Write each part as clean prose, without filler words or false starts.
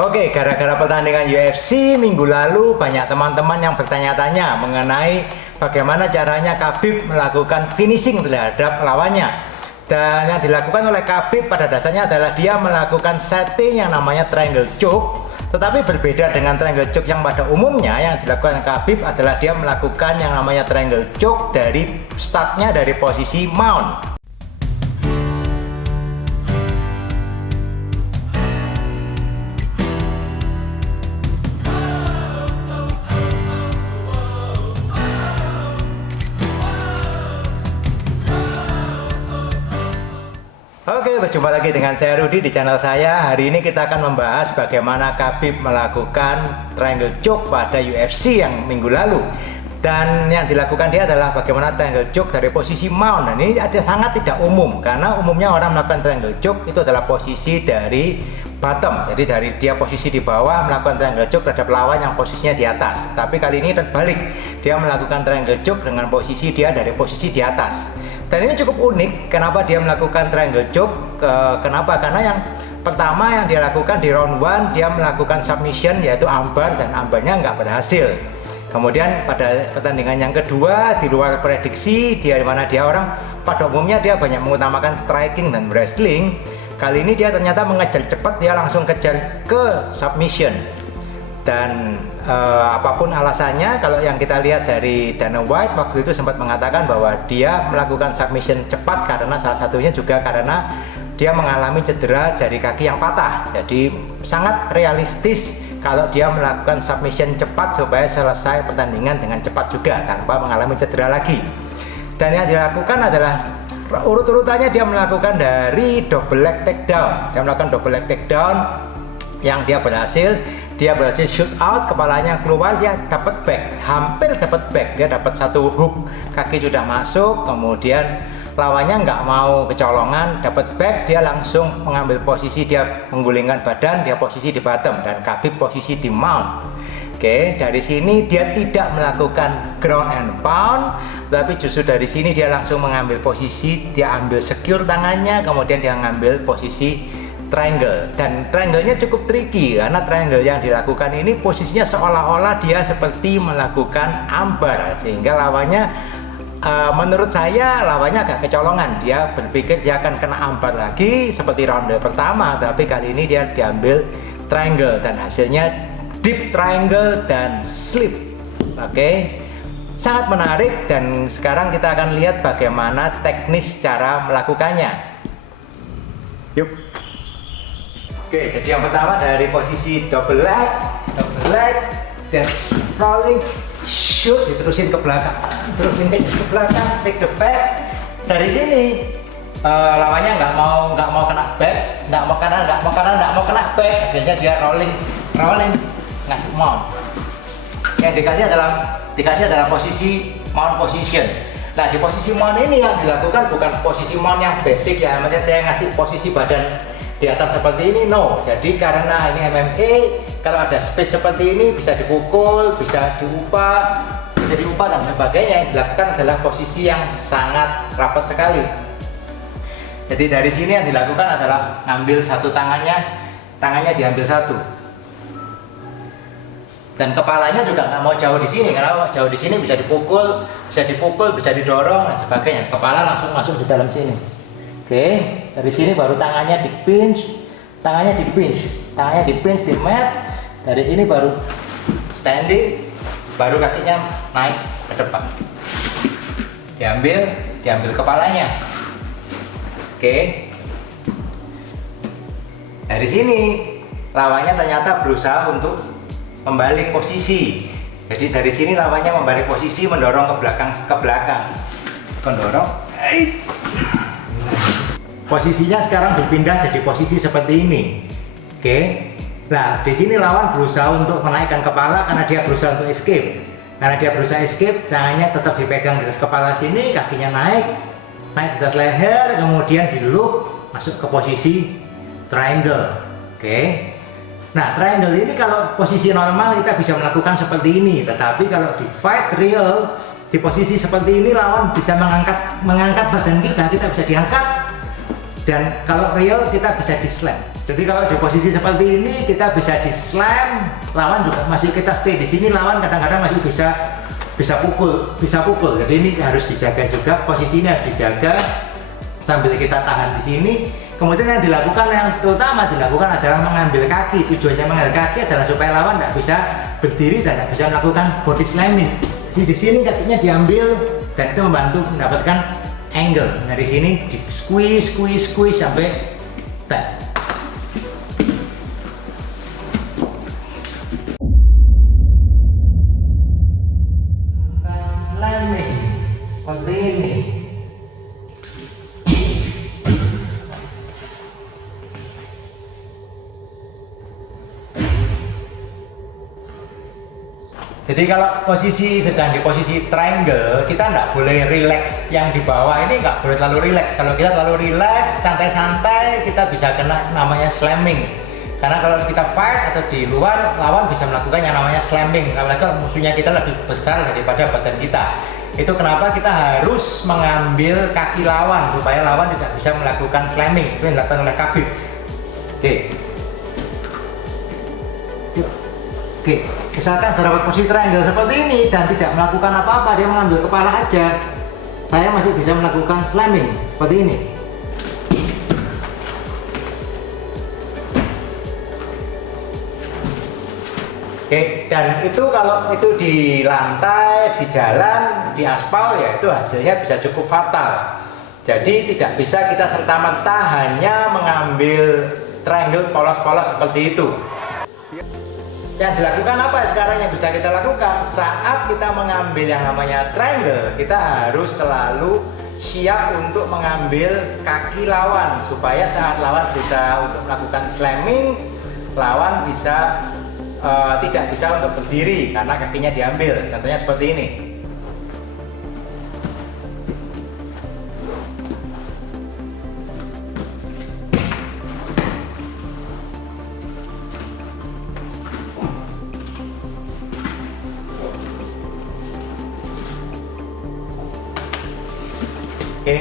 Oke, gara-gara pertandingan UFC minggu lalu banyak teman-teman yang bertanya-tanya mengenai bagaimana caranya Khabib melakukan finishing terhadap lawannya. Dan yang dilakukan oleh Khabib pada dasarnya adalah dia melakukan setting yang namanya triangle choke. Tetapi berbeda dengan triangle choke yang pada umumnya, yang dilakukan Khabib adalah dia melakukan yang namanya triangle choke dari startnya dari posisi mount. Oke, berjumpa lagi dengan saya Rudi di channel saya. Hari ini kita akan membahas bagaimana Khabib melakukan triangle choke pada UFC yang minggu lalu. Dan yang dilakukan dia adalah bagaimana triangle choke dari posisi mount. Dan ini ada sangat tidak umum, karena umumnya orang melakukan triangle choke itu adalah posisi dari bottom. Jadi dari dia posisi di bawah melakukan triangle choke terhadap lawan yang posisinya di atas. Tapi kali ini terbalik, dia melakukan triangle choke dengan posisi dia dari posisi di atas. Dan ini cukup unik. Kenapa dia melakukan triangle choke? Kenapa? Karena yang pertama yang dia lakukan di round 1, dia melakukan submission, yaitu armbar, dan armbarnya nggak berhasil. Kemudian pada pertandingan yang kedua, di luar prediksi, dia dimana dia orang pada umumnya dia banyak mengutamakan striking dan wrestling. Kali ini dia ternyata mengejar cepat, dia langsung kejar ke submission. Dan apapun alasannya, kalau yang kita lihat dari Dana White waktu itu sempat mengatakan bahwa dia melakukan submission cepat karena salah satunya juga karena dia mengalami cedera jari kaki yang patah. Jadi sangat realistis kalau dia melakukan submission cepat supaya selesai pertandingan dengan cepat juga tanpa mengalami cedera lagi. Dan yang dilakukan adalah urut-urutannya dia melakukan dari double leg takedown. Dia melakukan double leg takedown yang dia berhasil shoot out, kepalanya keluar, dia dapat back, hampir dapat back, dia dapat satu hook, kaki sudah masuk, kemudian lawannya nggak mau kecolongan, dapat back, dia langsung mengambil posisi, dia menggulingkan badan, dia posisi di bottom, dan Khabib posisi di mount. Oke, dari sini dia tidak melakukan ground and pound, tapi justru dari sini dia langsung mengambil posisi, dia ambil secure tangannya, kemudian dia mengambil posisi triangle. Dan triangle-nya cukup tricky karena triangle yang dilakukan ini posisinya seolah-olah dia seperti melakukan armbar, sehingga lawannya menurut saya lawannya agak kecolongan. Dia berpikir dia akan kena armbar lagi seperti ronde pertama, tapi kali ini dia diambil triangle dan hasilnya deep triangle dan slip. Oke, sangat menarik. Dan sekarang kita akan lihat bagaimana teknis cara melakukannya. Yuk. Oke, jadi yang pertama dari posisi double leg, dan rolling, shoot, diterusin ke belakang, take the back. Dari sini lawannya nggak mau kena back, nggak mau kena back, akhirnya dia rolling, ngasih mount. Yang dikasih adalah posisi mount position. Nah, di posisi mount ini yang dilakukan bukan posisi mount yang basic ya, maksudnya saya ngasih posisi badan di atas seperti ini, no. Jadi karena ini MMA, kalau ada space seperti ini bisa dipukul, bisa diubah dan sebagainya. Yang dilakukan adalah posisi yang sangat rapat sekali. Jadi dari sini yang dilakukan adalah ngambil satu tangannya diambil satu, dan kepalanya juga nggak mau jauh di sini, karena jauh di sini bisa dipukul, bisa didorong dan sebagainya. Kepala langsung masuk di dalam sini. Oke, dari sini baru tangannya di pinch di mat. Dari sini baru standing, baru kakinya naik ke depan. Diambil kepalanya. Oke. Dari sini lawannya ternyata berusaha untuk membalik posisi. Jadi dari sini lawannya membalik posisi, mendorong ke belakang. Mendorong. Posisinya sekarang berpindah jadi posisi seperti ini. Oke. Nah, di sini lawan berusaha untuk menaikkan kepala karena dia berusaha untuk escape. Tangannya tetap dipegang di atas kepala sini, kakinya naik di atas leher, kemudian di loop masuk ke posisi triangle. Oke. Nah, triangle ini kalau posisi normal kita bisa melakukan seperti ini, tetapi kalau di fight real di posisi seperti ini lawan bisa mengangkat badan kita bisa diangkat. Dan kalau real kita bisa di slap. Jadi kalau di posisi seperti ini kita bisa di slam, lawan juga masih kita stay di sini, lawan kadang-kadang masih bisa pukul. Jadi ini harus dijaga juga, posisinya harus dijaga sambil kita tahan di sini. Kemudian yang dilakukan, yang terutama dilakukan adalah mengambil kaki. Tujuannya mengambil kaki adalah supaya lawan tidak bisa berdiri dan tidak bisa melakukan body slamming. Jadi di sini kakinya diambil dan itu membantu mendapatkan angle. Nah di sini di squeeze sampai tap. Slamming seperti ini. Jadi kalau posisi sedang di posisi triangle, kita nggak boleh relax. Yang di bawah ini nggak boleh terlalu relax. Kalau kita terlalu relax, santai-santai, kita bisa kena namanya slamming. Karena kalau kita fight atau di luar, lawan bisa melakukan yang namanya slamming. Kalau musuhnya kita lebih besar daripada badan kita. Itu kenapa kita harus mengambil kaki lawan supaya lawan tidak bisa melakukan slamming seperti yang dilakukan oleh Khabib. Oke, misalkan dapat posisi triangle seperti ini dan tidak melakukan apa-apa, dia mengambil kepala aja, saya masih bisa melakukan slamming seperti ini. Oke, dan itu kalau itu di lantai, di jalan, di aspal, ya itu hasilnya bisa cukup fatal. Jadi tidak bisa kita serta-merta hanya mengambil triangle polos-polos seperti itu. Yang dilakukan apa sekarang yang bisa kita lakukan? Saat kita mengambil yang namanya triangle, kita harus selalu siap untuk mengambil kaki lawan supaya saat lawan berusaha untuk melakukan slamming, lawan bisa tidak bisa untuk berdiri karena kakinya diambil. Contohnya seperti ini. Oke,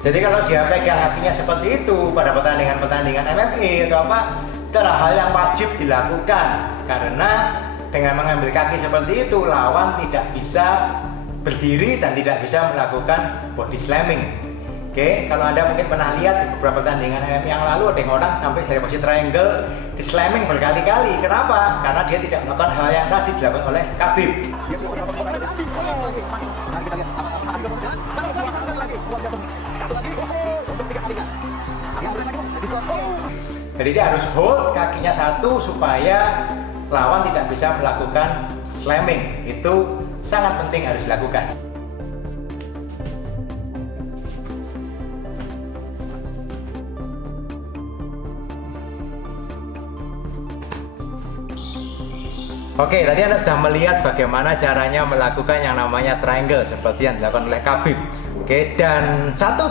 jadi kalau dia pegang kakinya seperti itu pada pertandingan MMA atau apa, itu adalah hal yang wajib dilakukan karena dengan mengambil kaki seperti itu lawan tidak bisa berdiri dan tidak bisa melakukan body slamming. Oke, kalau Anda mungkin pernah lihat di beberapa pertandingan MMA yang lalu ada yang orang sampai dari posisi triangle di slamming berkali-kali. Kenapa? Karena dia tidak melakukan hal yang tadi dilakukan oleh Khabib. Jadi dia harus hold kakinya satu supaya lawan tidak bisa melakukan slamming. Itu sangat penting harus dilakukan. Oke, tadi Anda sudah melihat bagaimana caranya melakukan yang namanya triangle seperti yang dilakukan oleh Khabib. Oke, dan satu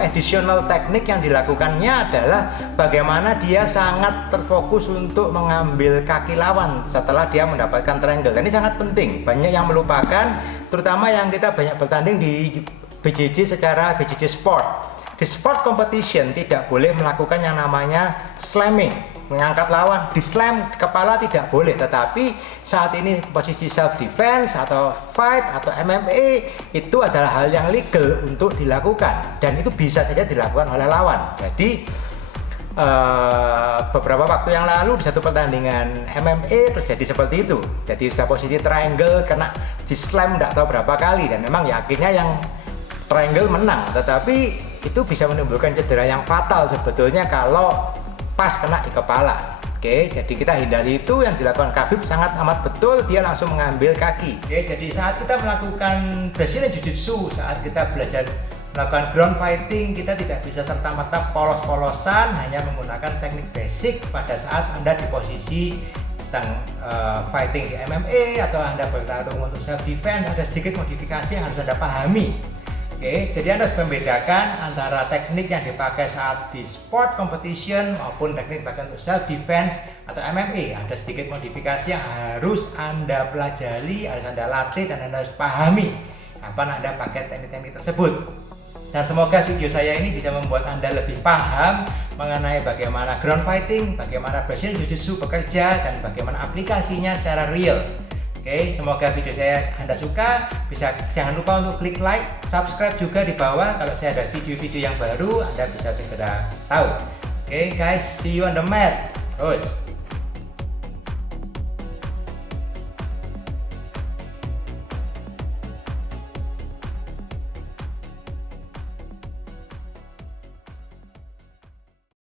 additional teknik yang dilakukannya adalah bagaimana dia sangat terfokus untuk mengambil kaki lawan setelah dia mendapatkan triangle. Dan ini sangat penting, banyak yang melupakan, terutama yang kita banyak bertanding di BJJ secara BJJ Sport. Di sport competition tidak boleh melakukan yang namanya slamming, mengangkat lawan, di slam kepala tidak boleh. Tetapi saat ini posisi self defense atau fight atau MMA itu adalah hal yang legal untuk dilakukan dan itu bisa saja dilakukan oleh lawan. Jadi beberapa waktu yang lalu di satu pertandingan MMA terjadi seperti itu. Jadi posisi triangle kena di slam tidak tahu berapa kali dan memang ya akhirnya yang triangle menang, tetapi itu bisa menimbulkan cedera yang fatal sebetulnya kalau pas kena di kepala. Oke, jadi kita hindari itu. Yang dilakukan Khabib sangat amat betul, dia langsung mengambil kaki. Oke, jadi saat kita melakukan Brazilian Jiu-Jitsu, saat kita belajar melakukan ground fighting, kita tidak bisa serta-merta polos-polosan hanya menggunakan teknik basic pada saat Anda di posisi sedang fighting di MMA atau Anda bertarung untuk self defense. Ada sedikit modifikasi yang harus Anda pahami. Oke, jadi Anda harus membedakan antara teknik yang dipakai saat di sport competition maupun teknik dipakai untuk self defense atau MMA. Ada sedikit modifikasi yang harus Anda pelajari, harus Anda latih dan Anda harus pahami kapan Anda pakai teknik-teknik tersebut. Dan semoga video saya ini bisa membuat Anda lebih paham mengenai bagaimana ground fighting, bagaimana Brazilian Jiu-Jitsu bekerja, dan bagaimana aplikasinya secara real. Oke, semoga video saya Anda suka. Jangan lupa untuk klik like, subscribe juga di bawah. Kalau saya ada video-video yang baru, Anda bisa segera tahu. Oke guys, see you on the mat. Terus.